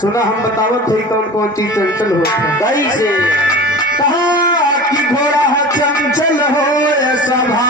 सुना हम बतावत है कौन कौन चीज चंचल हो कैसे कहा कि घोड़ा चंचल हो सभा